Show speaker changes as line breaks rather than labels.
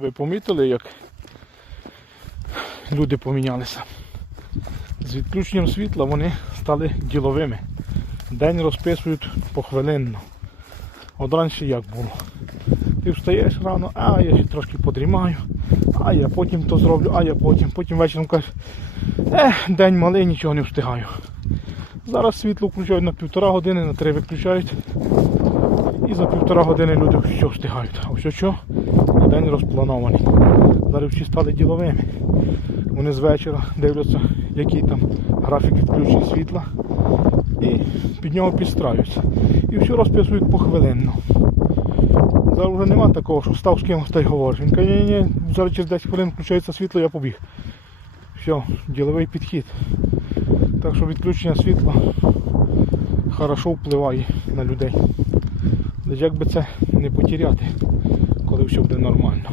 Ви помітили, як люди помінялися? З відключенням світла вони стали діловими. День розписують похвилинно. От раніше як було? Ти встаєш рано, а я ще трошки подрімаю, а я потім то зроблю, а я потім. Потім вечором кажеш, ех, день малий, нічого не встигаю. Зараз світло включають на півтора години, на три виключають. І за півтора години люди все встигають. А все що? День розпланований. Зараз всі стали діловими. Вони з вечора дивляться, який там графік відключень світла. І під нього підстраються. І все розписують похвилинно. Зараз вже нема такого, що став з кимось та й говориш. Він каже, ні, ні, зараз через 10 хвилин включається світло, я побіг. Все, діловий підхід. Так що відключення світла хорошо впливає на людей. Як би це не потеряти, коли все буде нормально.